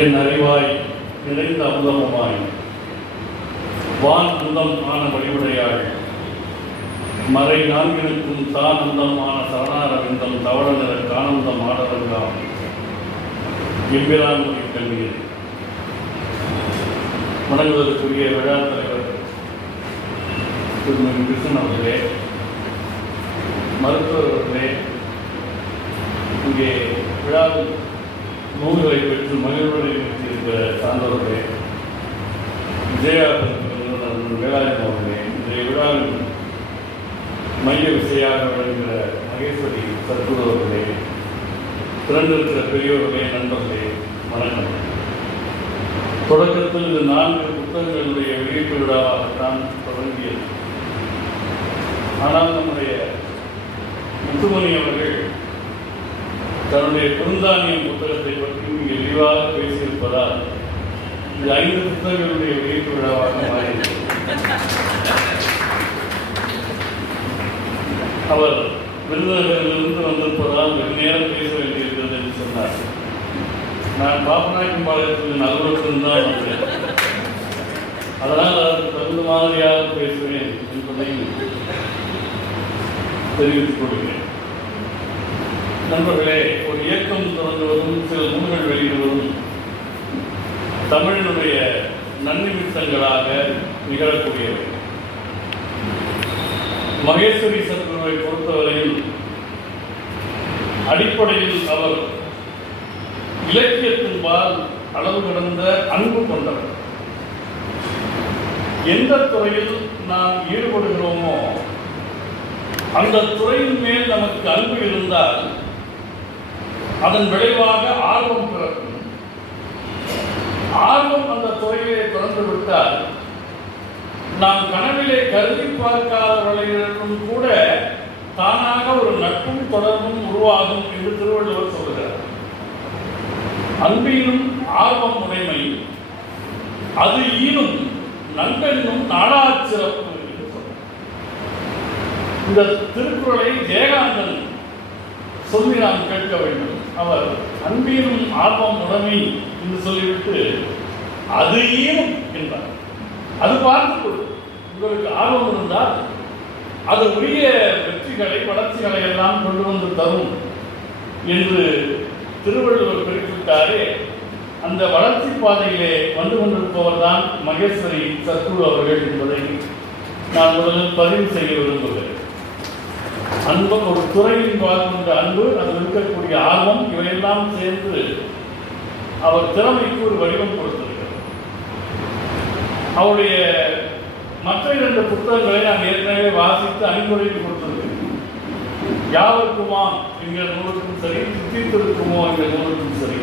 என் அறிவாய் நிறைந்த அமுதமுமாய். வான் அந்தம் ஆன வழிவுடையாள். மறை நான்கினுக்கும் தான் அந்தமான சரணாரவிந்தம் தவள நிற கானந்தம் ஆடவெல்லாம் எம்பிரான்முறை கல்வியில் வணங்குவதற்குரிய விழா தலைவர் திருமதி கிருஷ்ணன் அவர்களே மருத்துவர் அவர்களே இங்கே விழாவில் நூல்களை பெற்று மகிழ்வுடன் இருக்கிற சார்ந்தவர்களே விஜயா வேளாண் அவர்களே இன்றைய விழாவில் மைய விசையாக விளங்குகிற மகேஸ்வரி சத்குரு அவர்களே திறந்திருக்கிற பெரியோர்களே நண்பர்களே வணக்கம். தொடக்கத்தில் இந்த நான்கு புத்தகங்களுடைய வெளியீட்டு விழாவாகத்தான் தொடங்கியது. ஆனால் நம்முடைய முத்துமணி அவர்கள் தன்னுடைய குருந்தானியம் புத்தகத்தை பற்றி இங்கே விரிவாக பேசியிருப்பதால் இது ஐந்து புத்தகங்களுடைய வெளியீட்டு விழாவாக மாறியது. அவர் விருதுநகரிலிருந்து வந்திருப்பதால் வெகு நேரம் பேச வேண்டியிருக்கிறது என்று சொன்னார். நான் பாப்பநாயக்கம் பாளையத்தில் நல்வரத்தில் தான் வந்தேன் அதனால் அதற்கு தகுந்த மாதிரியாக பேசுவேன் என்பதையும் தெரிவித்துக் கொள்கிறேன். நண்பர்களே இயக்கம் தொடங்குவதும் சில நூல்கள் வெளியிடுவதும் தமிழினுடைய நன்னிமித்தங்களாக நிகழக்கூடியவை. மகேஸ்வரி சத்குருவை பொறுத்தவரையில் அடிப்படையில் அவர் இலக்கியத்தின்பால் அளவு கடந்த அன்பு கொண்டவர். எந்த துறையில் நாம் ஈடுபடுகிறோமோ அந்த துறையின் மேல் நமக்கு அன்பு இருந்தால் அதன் விளைவாக ஆர்வம் பிறக்கும். ஆர்வம் அந்த துறையிலே தொடர்ந்து விட்டால் நாம் கனவிலே கருதி பார்க்காதவர்களிடம் கூட தானாக ஒரு நட்பும் தொடர்பும் உருவாகும் என்று திருவள்ளுவர் சொல்கிறார். அன்பினும் ஆர்வம் உடைமை அது ஈனும் நண்பென்னும் நாடாச்சிறப்பு என்று சொல்றார். இந்த திருக்குறளை ஜெயகாந்தன் சொல்லி நாம் கேட்க வேண்டும். அவர் அன்பினும் ஆர்வம் உடமை என்று சொல்லிவிட்டு அது ஏன் என்றார் அது பார்த்து உங்களுக்கு ஆர்வம் இருந்தால் அது உரிய வெற்றிகளை வளர்ச்சிகளை எல்லாம் கொண்டு வந்து தரும் என்று திருவள்ளுவர் குறிப்பிட்டாரே அந்த வளர்ச்சி பாதையிலே வந்து கொண்டிருப்பவர் தான் மகேஸ்வரி சத்குரு அவர்கள் என்பதை நான் முதலில் பதிவு செய்ய விரும்புகிறேன். அன்பம் ஒரு துறையின் பார்க்கின்ற அன்பு அதில் இருக்கக்கூடிய ஆர்வம் இவையெல்லாம் சேர்ந்து அவர் திறமைக்கு ஒரு வடிவம் கொடுத்திருக்கிறார். அவருடைய மற்ற இரண்டு புத்தகங்களை நான் ஏற்கனவே வாசித்து அணிமுறையில் கொடுத்திருக்கிறேன் யாவருக்குமா என்கிற நூலுக்கும் சரி சித்தித்திருக்குமோ என்கிற நூலுக்கும் சரி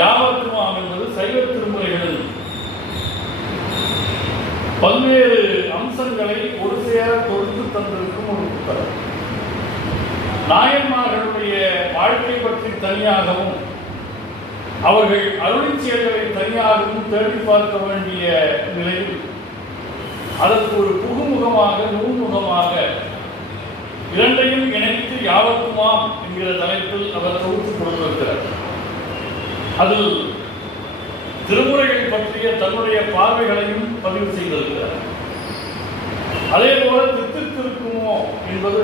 யாவர்க்குமாம் என்பது சைவ திருமுறைகளில் பல்வேறு அம்சங்களை ஒரு சேர தொகுத்து தந்திருக்கும் ஒரு நாயன்மார்களுடைய வாழ்க்கை பற்றி தனியாகவும் அவர்கள் அருளிச் செயல்களை தனியாகவும் தேடி பார்க்க வேண்டிய நிலையில் அதற்கு ஒரு புகுமுகமாக நூல்முகமாக இரண்டையும் இணைத்து யாவத்துமாம் என்கிற தலைப்பில் அவர் தொகுத்து கொடுத்திருக்கிறார். அதில் திருமுறைகள் பற்றிய தன்னுடைய பார்வைகளையும் பதிவு செய்திருக்கிறார். அதே போல என்பது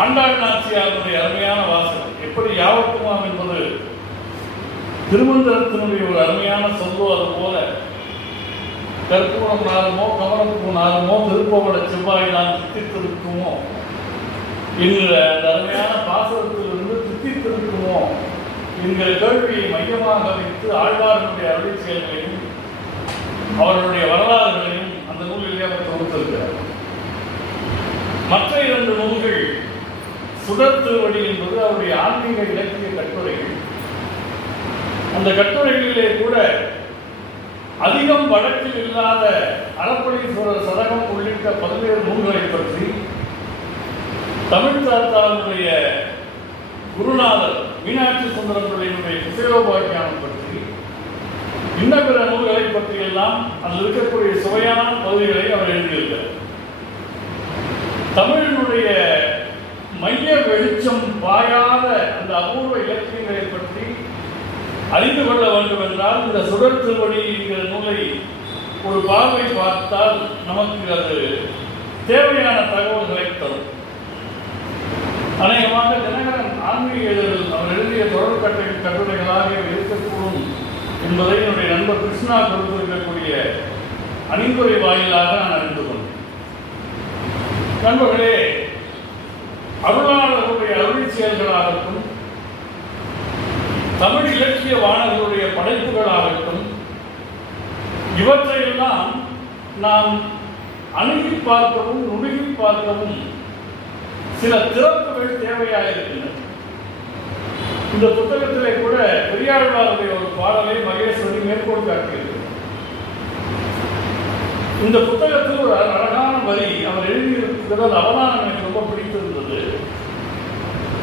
ஆண்டாள் நாச்சியாருடைய அருமையான வாசகம். எப்படி யாவத்துமாம் என்பது திருமந்திரத்தினுடைய ஒரு அருமையான சொல்லோ அது போல கற்பூரம் நாளுமோ கமலப்பூ நாளுமோ திருப்பவட செவ்வாய் நான் தித்தித்திருக்குமோ என்கிற அந்த அருமையான பாசகத்திலிருந்து தித்தித்திருக்குமோ என்கிற கேள்வியை மையமாக வைத்து ஆழ்வாரனுடைய அருள் செயல்களையும் அவர்களுடைய வரலாறுகளையும் அந்த நூலிலே அவர் தொகுத்திருக்கிறார். மற்ற இரண்டு நூல்கள் சுடர் திருவடி என்பது அவருடைய ஆன்மீக இலக்கிய கட்டுரைகள். அந்த கட்டுரைகளிலே கூட அதிகம் வழக்கில் இல்லாத அறப்பளீஸ்வரர் சதகம் உள்ளிட்ட பல்வேறு நூல்களை பற்றி தமிழ் தாத்தாவுடைய குருநாதர் மீனாட்சி சுந்தரம் பிள்ளையினுடைய குசேலோபாக்கியானம் பற்றி இன்ன பிற நூல்களை பற்றியெல்லாம் அதில் இருக்கக்கூடிய சுவையான பகுதிகளை அவர் எழுதியிருக்கிறார். தமிழினுடைய மைய வெளிச்சம் பாயாத அந்த அபூர்வ இலக்கியங்களை பற்றி அறிந்து கொள்ள வேண்டும் என்றால் இந்த சுடர் திருவடி என்கிற நூலை ஒரு பார்வை பார்த்தால் நமக்கு அது தேவையான தகவல்களை தரும். அநேகமாக தினகரன் ஆன்மீக இதழில் அவர் எழுதிய தொடர் கட்டை கட்டுரைகளாக இருக்கக்கூடும் என்பதை என்னுடைய நண்பர் கிருஷ்ணா கொடுத்திருக்கக்கூடிய அணிந்துரை வாயிலாக நான் அறிந்து கொண்டேன். நண்பர்களே அருளாளர்களுடைய அருள் செயல்களாகட்டும் தமிழ் இலக்கிய வாணர்களுடைய படைப்புகளாகட்டும் இவற்றையெல்லாம் நாம் அணுகி பார்க்கவும் நுணுகி பார்க்கவும் சில திறப்புகள் தேவையாக இருக்கின்றன இந்த புத்தகத்திலே கூட பெரியாழ்வாருடைய ஒரு பாடலை மகேஸ்வரி மேற்கோள் காட்டியிருக்கிறார். இந்த புத்தகத்தில் ஒரு அழகான வரி அவர் எழுதியிருக்கிறது அவதானம் எனக்கு ரொம்ப பிடித்திருந்தது.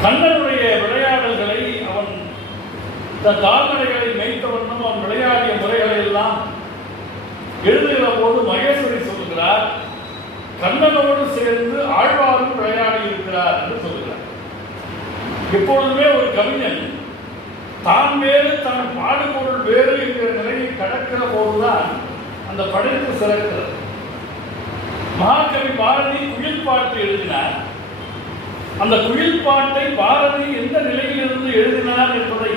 கண்ணனுடைய விளையாடல்களை அவன் தன் கால்நடைகளை மேய்த்தவண்ணம் அவன் விளையாடிய முறைகளை எல்லாம் எழுதுகிற போது மகேஸ்வரி சொல்லுகிறார் கண்ணனோடு சேர்ந்து ஆழ்வாரும் விளையாடி இருக்கிறார் என்று சொல்லுகிறார். எப்பொழுதுமே ஒரு கவிஞன் தான் வேறு தன் பாடுபொருள் வேறு என்கிற நிலையை கடக்கிற போதுதான் அந்த படைப்பு சிறக்கிறது. மகாகவி பாரதி குயில் பாட்டு எழுதினார். அந்த குயில் பாட்டை பாரதி எந்த நிலையிலிருந்து எழுதினார் என்பதை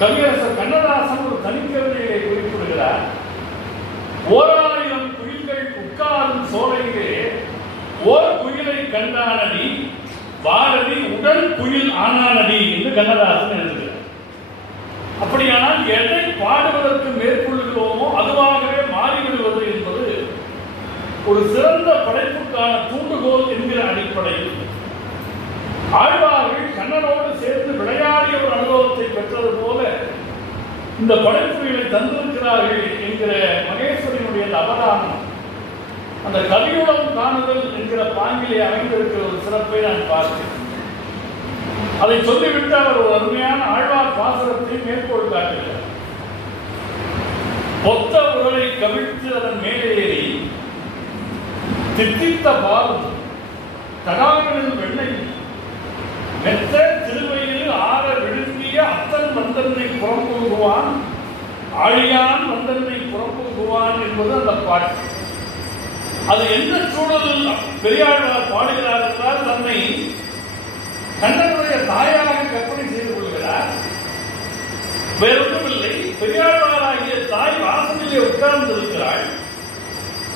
கவியரசர் கண்ணதாசன் ஒரு தனிக்கவிதையை குறிப்பிடுகிறார். ஓராயிரம் குயில்கள் உட்காரும் சோலையிலே ஓர் குயிலை கண்டானடி பாரதி உடல் குயில் ஆனானடி என்று கண்ணதாசன் எழுதுகிறார். அப்படியானால் எதை பாடுவதற்கு மேற்கொண்டு ஒரு சிறந்த படைப்புக்கான தூண்டுகோல் என்கிற அடிப்படையில் ஆழ்வார்கள் கண்ணனோடு சேர்ந்து விளையாடிய ஒரு அனுபவத்தை பெற்றது போல இந்த படைப்புகளை தந்திருக்கிறார்கள் என்கிற மகேஸ்வரனுடைய அவதானம் அந்த கவியுடன் காணுதல் என்கிற பாங்கிலே அமைந்திருக்கிற ஒரு சிறப்பை நான் பார்க்கிறேன் அதை சொல்லிவிட்டு அவர் ஒரு அருமையான ஆழ்வார் பாசனத்தை மேற்கோள் காட்டுகிறார். ஒத்த உடலை கவிழ்த்து அதன் மேலே தித்தித்த பாலும் தடாகங்களில் வெள்ளை மெத்த திருவையில் ஆற விழுங்கிய அத்தன் வந்தன்னை புறம்புகுவான் ஆழியான் வந்தன்னை புறம்புகுவான் என்பது அந்த பாட்டு அது என்ன சூழலில் பெரியாழ்வார் பாடுகிறார் என்றால் தன்னை கண்ணனுடைய தாயாக கற்பனை செய்து கொள்கிறார். வேறொன்றுமில்லை பெரியாழ்வாராகிய தாய் வாசலிலே உட்கார்ந்து இருக்கிறாள்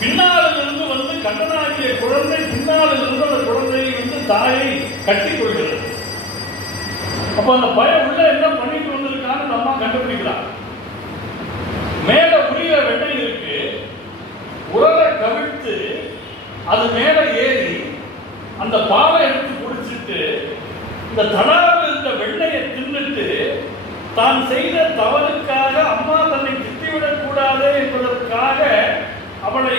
பின்னாலிருந்து வந்து கண்ணனாகிய குழந்தை பின்னாலிருந்து அந்த குழந்தையை வந்து தாயை கட்டி கொள்கிறது. அப்ப அந்த பயம் உள்ள என்ன பண்ணிட்டு வந்திருக்கான்னு அந்த அம்மா கண்டுபிடிக்கிறார் மேல உரிய வெண்ணெய் இருக்கு. உரலை கவிழ்த்து அது மேல ஏறி அந்த பாலை எடுத்து குடிச்சிட்டு இந்த தடாவில் இருந்த வெண்ணையை தின்னுட்டு தான் செய்த தவறுக்காக அம்மா தன்னை திட்டிவிடக் கூடாது என்பதற்காக அவளை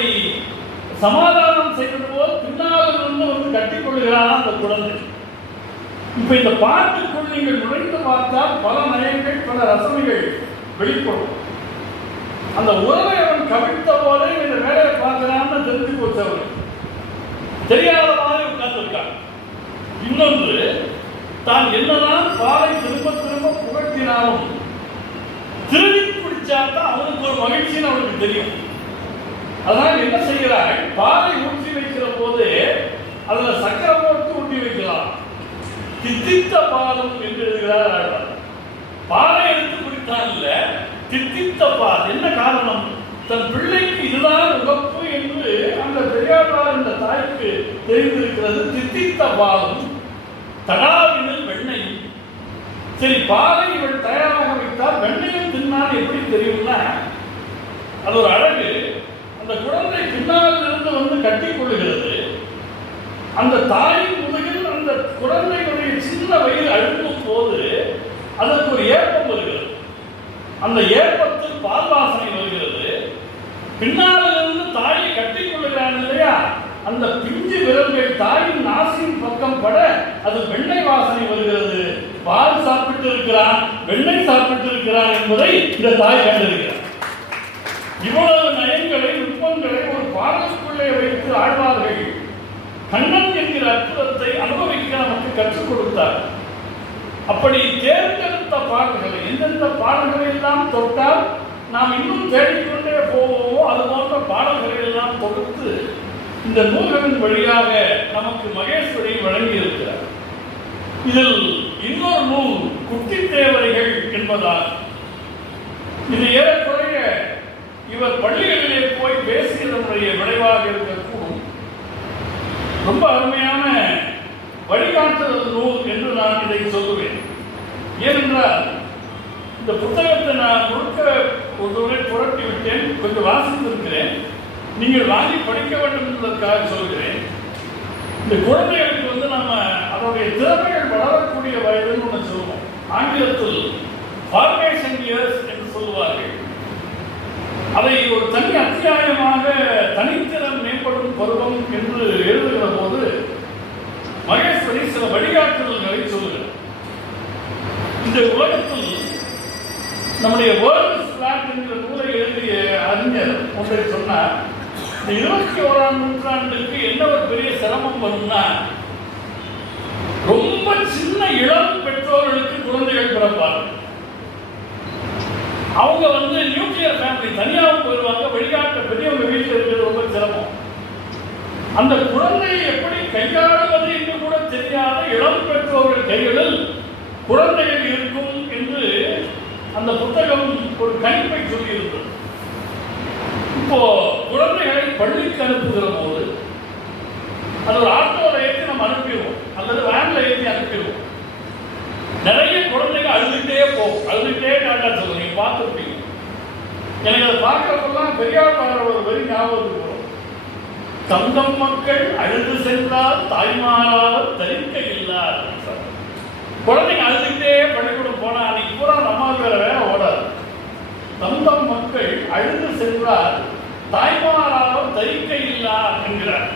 சமாதானம் செய்வது போல் பின்னால் வந்து கட்டிக் கொள்கிறான் அந்த குழந்தை. இப்ப இந்த பாட்டுக்குள் நீங்கள் நுழைந்து பார்த்தால் பல நயங்கள் பல ரசனைகள் வெளிப்படும். அந்த உறவை அவன் கவிழ்த்த போதே இந்த வேலையை பார்க்கிறான்னு தெரிஞ்சு போச்சு அவனுக்கு தெரியாத மாதிரி உட்கார்ந்துருக்கான். இன்னொன்று தான் என்னதான் பாலை திரும்ப திரும்ப புகட்டினாலும் திருடி பிடிச்சாதான் அவனுக்கு ஒரு மகிழ்ச்சின்னு அவனுக்கு தெரியும். அதனால் என்ன செய்கிறாள் பாலை ஊற்றி வைக்கிற போது அதில் சக்கரை போட்டு ஊட்டி வைக்கலாம். தித்தித்த பாலும் என்று எழுதுகிறார் ஆழ்வார். பாலை எடுத்து குடித்தான் இல்லை தித்தித்த பால். என்ன காரணம்? தன் பிள்ளைக்கு இதுதான் உகப்பு என்று அந்த பெரியாழ்வார் இந்த தாய்க்கு தெரிந்திருக்கிறது. தித்தித்த பாலும் தடாவினில் வெண்ணையும். சரி பாலை இவள் தயாராக வைத்தால் வெண்ணையும் தின்னால் எப்படி தெரியும்னா அது ஒரு அழகு அந்த குழந்தை பின்னால் இருந்து வந்து கட்டிக் கொள்ளுகிறது அந்த தாயின் முதுகில் அந்த குழந்தையுடைய சின்ன போது அதற்கு ஒரு ஏப்பம் வருகிறது. அந்த ஏப்பத்தில் பால் வாசனை வருகிறது. பின்னாலிருந்து தாயை கட்டிக் கொள்கிறான் இல்லையா? அந்த பிஞ்சு விரல்கள் தாயின் நாசியின் பக்கம் பட அது வெண்ணெய் வாசனை வருகிறது. பால் சாப்பிட்டு இருக்கிறான் வெண்ணெய் சாப்பிட்டு இருக்கிறான் என்பதை இந்த தாய் கண்டிருக்கிறார் இவ்வளவு நயங்களை நுட்பங்களை ஒரு பாடலுக்குள்ளே வைத்து ஆழ்வார்கள் கண்ணன் என்கிற அற்புதத்தை அனுபவிக்க நமக்கு கற்றுக் கொடுத்தார். அப்படி தேர்ந்தெடுத்த பாடல்களை எந்தெந்த பாடல்களை எல்லாம் தொட்டால் நாம் இன்னும் தேடிக்கொண்டே போவோமோ அது போன்ற பாடல்களை எல்லாம் தொகுத்து இந்த நூல்களின் வழியாக நமக்கு மகேஸ்வரி வழங்கியிருக்கிறார். இதில் இன்னொரு நூல் குட்டி தேவரைகள் என்பதால். இது ஏறக்குறைய இவர் பள்ளிகளிலே போய் பேசியதனுடைய விளைவாக இருக்கக்கூடும் ரொம்ப அருமையான வழிகாட்டுதல் நூல் என்று நான் இதை சொல்லுவேன். ஏனென்றால் இந்த புத்தகத்தை நான் முழுக்க ஒரு புரட்டி விட்டேன் கொஞ்சம் வாசித்திருக்கிறேன். நீங்கள் வாங்கி படிக்க வேண்டும் என்பதற்காக சொல்கிறேன். இந்த குழந்தைகளுக்கு வந்து நம்ம அதனுடைய திறமைகள் வளரக்கூடிய வயதுன்னு ஒன்று சொல்லுவோம். ஆங்கிலத்தில் ஃபார்மேஷன் இயர்ஸ் என்று சொல்லுவார்கள். அதை ஒரு தனி அத்தியாயமாக தனித்திறன் மேம்படும் பருவம் என்று எழுதுகிற போது மகேஸ்வரி சில வழிகாட்டுதல்களை சொல்லுகிறார் இந்த உலகத்தில் நம்முடைய வேர்ல்டு ஸ்பிளாட் என்கிற நூலை எழுதிய அறிஞர் ஒன்றை சொன்னார் இந்த இருபத்தி ஓராம் நூற்றாண்டுக்கு என்ன ஒரு பெரிய சிரமம் வரும்னா ரொம்ப சின்ன இளம் பெற்றோர்களுக்கு குழந்தைகள் பிறப்பார்கள் அவங்க வந்து நியூக்ளியர் ஃபேமிலி தனியாக போயிடுவாங்க வெளிநாட்டு பெரியவங்க வீட்டில் இருக்கிறது ரொம்ப சிரமம். அந்த குழந்தையை எப்படி கையாளுவது இளம் பெற்றோர்கள் கைகளில் குழந்தைகள் இருக்கும் என்று அந்த புத்தகம் ஒரு கணிப்பை சொல்லியிருந்தது. இப்போ குழந்தைகளை பள்ளிக்கு அனுப்புகிற போது அது ஒரு ஆட்டோவில் ஏற்றி நம்ம அனுப்பிடுவோம். அல்லது வேனில் ஏற்றி அனுப்பிடுவோம். நிறைய குழந்தைங்க அழுதுகிட்டே போகும். அழுதுகிட்டே டாட்டா சொல்லுங்க நீங்க பார்த்துருப்பீங்க. எனக்கு அதை பார்க்குறப்பெல்லாம் பெரியார் ஒரு வரி ஞாபகம் தந்தம் மக்கள் அழுது சென்றால் தாய்மாரால் தரிக்க இல்லார் குழந்தைங்க அழுதுகிட்டே பள்ளிக்கூடம் போனா அன்னைக்கு பூரா நம்ம வேற வேற ஓடாது. தந்தம் மக்கள் அழுது சென்றால் தாய்மாரால் தரிக்க இல்லார் என்கிறார்.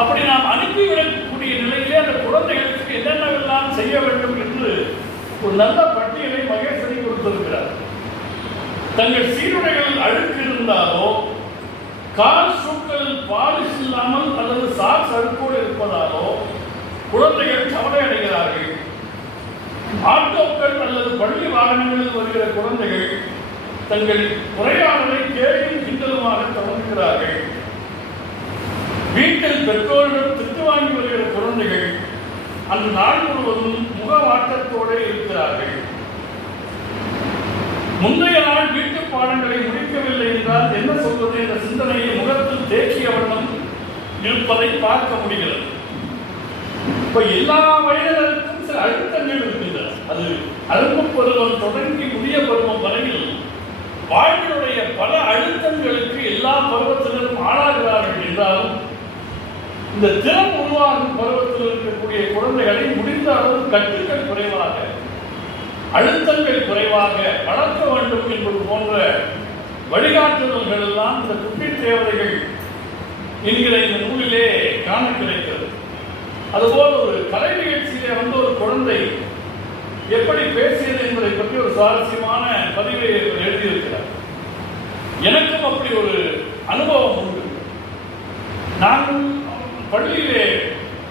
அப்படி நாம் அனுப்பிவிடக்கூடிய நிலையிலே அந்த குழந்தைகளுக்கு என்னென்னவெல்லாம் செய்ய வேண்டும் என்று ஒரு நல்ல பட்டியலை மகேஸ்வரி கொடுத்திருக்கிறார். தங்கள் சீருடைகள் அழுக்கு இருந்தாலோ கால் ஷூக்களில் பாலிஷ் இல்லாமல் அல்லது சாக்ஸ் அழுக்கோடு இருப்பதாலோ குழந்தைகள் கவலை அடைகிறார்கள் ஆட்டோக்கள் அல்லது பள்ளி வாகனங்களில் வருகிற குழந்தைகள் தங்கள் உரையாடலை கேள்வி கிண்டலுமாக தொடங்குகிறார்கள். வீட்டில் பெற்றோர்கள் திட்டு வாங்கி வருகிற குழந்தைகள் அந்த நாள் முழுவதும் முகவாட்டத்தோடு இருக்கிறார்கள். முந்தைய நாள் வீட்டு பாடங்களை முடிக்கவில்லை என்றால் என்ன சொல்வது என்ற சிந்தனையை முகத்தில் தேக்கிய வண்ணம் இருப்பதை பார்க்க முடிகிறது. இப்ப எல்லா வயதினருக்கும் சில அழுத்தங்கள் இருக்கின்றன. அது அரும்பு பருவம் தொடங்கி புதிய பருவம் வரையில் வாழ்வினுடைய பல அழுத்தங்களுக்கு எல்லா பருவத்தினரும் ஆளாகிறார்கள் என்றாலும் இந்த திறம் உருவாகும் பருவத்தில் இருக்கக்கூடிய குழந்தைகளை முடிந்த அளவு கட்டுகள் குறைவாக அழுத்தங்கள் குறைவாக வளர்க்க வேண்டும் என்பது போன்ற வழிகாட்டுதல்கள் எல்லாம் இந்த குட்டித் தேவதைகள் என்கிற இந்த நூலிலே காண கிடைக்கிறது அதுபோல் ஒரு கலை நிகழ்ச்சியிலே வந்து ஒரு குழந்தை எப்படி பேசியது என்பதை பற்றி ஒரு சுவாரஸ்யமான பதிவை எழுதியிருக்கிறார். எனக்கும் அப்படி ஒரு அனுபவம் உண்டு. நான் பள்ளியிலே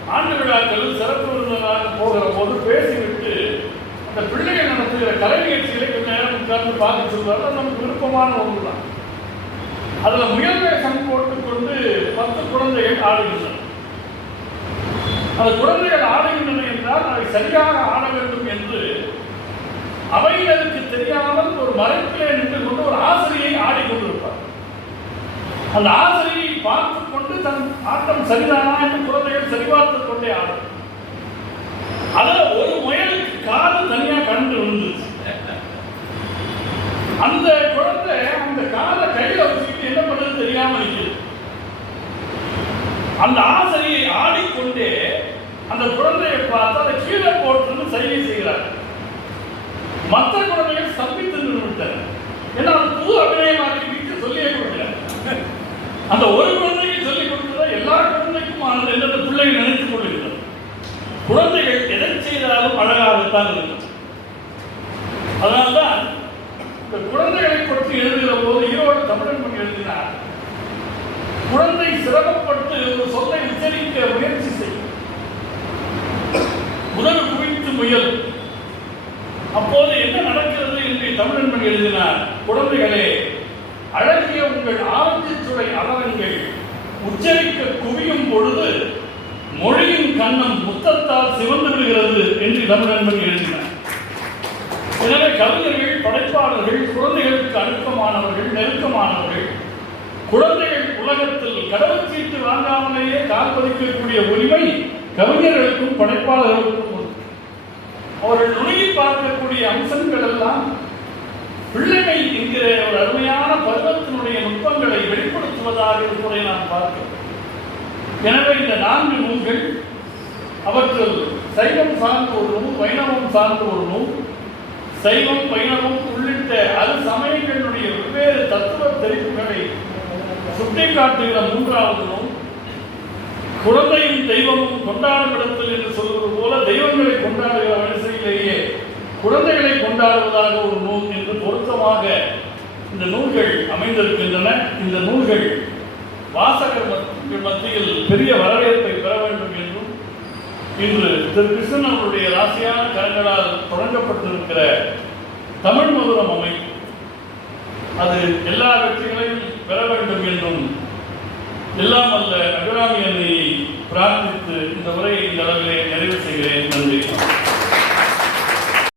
ஆண்டு விழாக்கள் சிறப்பு விருந்தினராக போகிற போது பேசிவிட்டு அந்த பிள்ளைகள் நடத்துகிற கலை நிகழ்ச்சிகளை கொஞ்ச நேரம் உட்கார்ந்து பார்க்க சொல்வார்கள் அது நமக்கு விருப்பமான ஒன்று தான் அதில் முயல் வேஷம் போட்டுக்கொண்டு பத்து குழந்தைகள் ஆடுகின்றன. அந்த குழந்தைகள் ஆடுகின்றன என்றால் அதை சரியாக ஆட வேண்டும் என்று அவைகளுக்கு தெரியாமல் ஒரு மரத்திலே நின்று கொண்டு ஒரு ஆசிரியை ஆடிக்கொண்டிருப்பார். அந்த ஆசிரியை பார்த்து கொண்டு தன் ஆட்டம் சரிதானா என்று குழந்தைகள் சரிபார்த்துக் கொண்டே ஆடும். அதில் ஒரு முயலுக்கு காது தனியா கண்டு விழுந்துச்சு அந்த குழந்தை அந்த காலை கையில வச்சுக்கிட்டு என்ன பண்றது தெரியாம இருக்குது அந்த ஆசிரியை ஆடிக்கொண்டே அந்த குழந்தையை பார்த்து அதை கீழே போட்டு சைகை செய்கிறார். மற்ற குழந்தைகள் ஸ்தம்பித்து விட்டார் ஏன்னா அது புது அபிநயமாக வீட்டு சொல்லியே கொடுக்கிறார் அந்த ஒரு குழந்தைக்கு சொல்லிக் கொடுத்ததை எல்லா குழந்தைக்கும் ஆனது என்று பிள்ளைகள் நினைத்துக் கொள்கிறது குழந்தைகள் இருந்தாலும் அழகாகத்தான் இருக்கும். அதனால்தான் இந்த குழந்தைகளை பற்றி எழுதுகிற போது ஈரோடு தமிழன் பண்ணி எழுதினார் குழந்தை சிரமப்பட்டு ஒரு சொல்லை உச்சரிக்க முயற்சி செய்யும் முதல் குவித்து முயல். அப்போது என்ன நடக்கிறது என்று தமிழன்பன் எழுதினார் குழந்தைகளே அழகிய உங்கள் ஆரஞ்சுச்சுளை அவரங்கள் உச்சரிக்க குவியும் பொழுது மொழியின் கண்ணம் முத்தத்தால் சிவந்து விடுகிறது என்று தமிழன்பன் எழுதினார். எனவே கவிஞர்கள் படைப்பாளர்கள் குழந்தைகளுக்கு அணுக்கமானவர்கள் நெருக்கமானவர்கள் குழந்தைகள் உலகத்தில் கடவுள் சீட்டு வாங்காமலேயே கால் பதிக்கக்கூடிய உரிமை கவிஞர்களுக்கும் படைப்பாளர்களுக்கும் அவர்கள் நுழையை பார்க்கக்கூடிய அம்சங்கள் எல்லாம் பிள்ளைமை என்கிற ஒரு அருமையான பருவத்தினுடைய நுட்பங்களை வெளிப்படுத்துவதாக இருப்பதை நான் பார்க்கிறேன். எனவே இந்த நான்கு நூல்கள் அவற்றில் சைவம் சார்ந்த ஒரு நூல் வைணவம் சார்ந்த ஒரு நூல் சைவம் வைணவம் உள்ளிட்ட அது சமயங்களுடைய வெவ்வேறு தத்துவ தெரிவுகளை சுட்டிக்காட்டுகிற மூன்றாவது நூல். குழந்தையும் தெய்வமும் கொண்டாடுமிடத்தில் என்று சொல்வது போல தெய்வங்களை கொண்டாடுகிற வரிசையிலேயே குழந்தைகளை கொண்டாடுவதாக ஒரு நூல் என்று பொருத்தமாக இந்த நூல்கள் அமைந்திருக்கின்றன. இந்த நூல்கள் வாசகர் மத்தியில் மத்தியில் பெரிய வரவேற்பை பெற வேண்டும் என்றும் இன்று திரு கிருஷ்ணன் அவருடைய ராசியான கரங்களால் தொடங்கப்பட்டிருக்கிற தமிழ் மதுரம் அமைப்பு அது எல்லா வெற்றிகளையும் பெற வேண்டும் என்றும் எல்லாம் அல்ல அபிராமி அன்னையை பிரார்த்தித்து இந்த உரையை இந்த அளவிலே நிறைவு செய்கிறேன். நன்றி.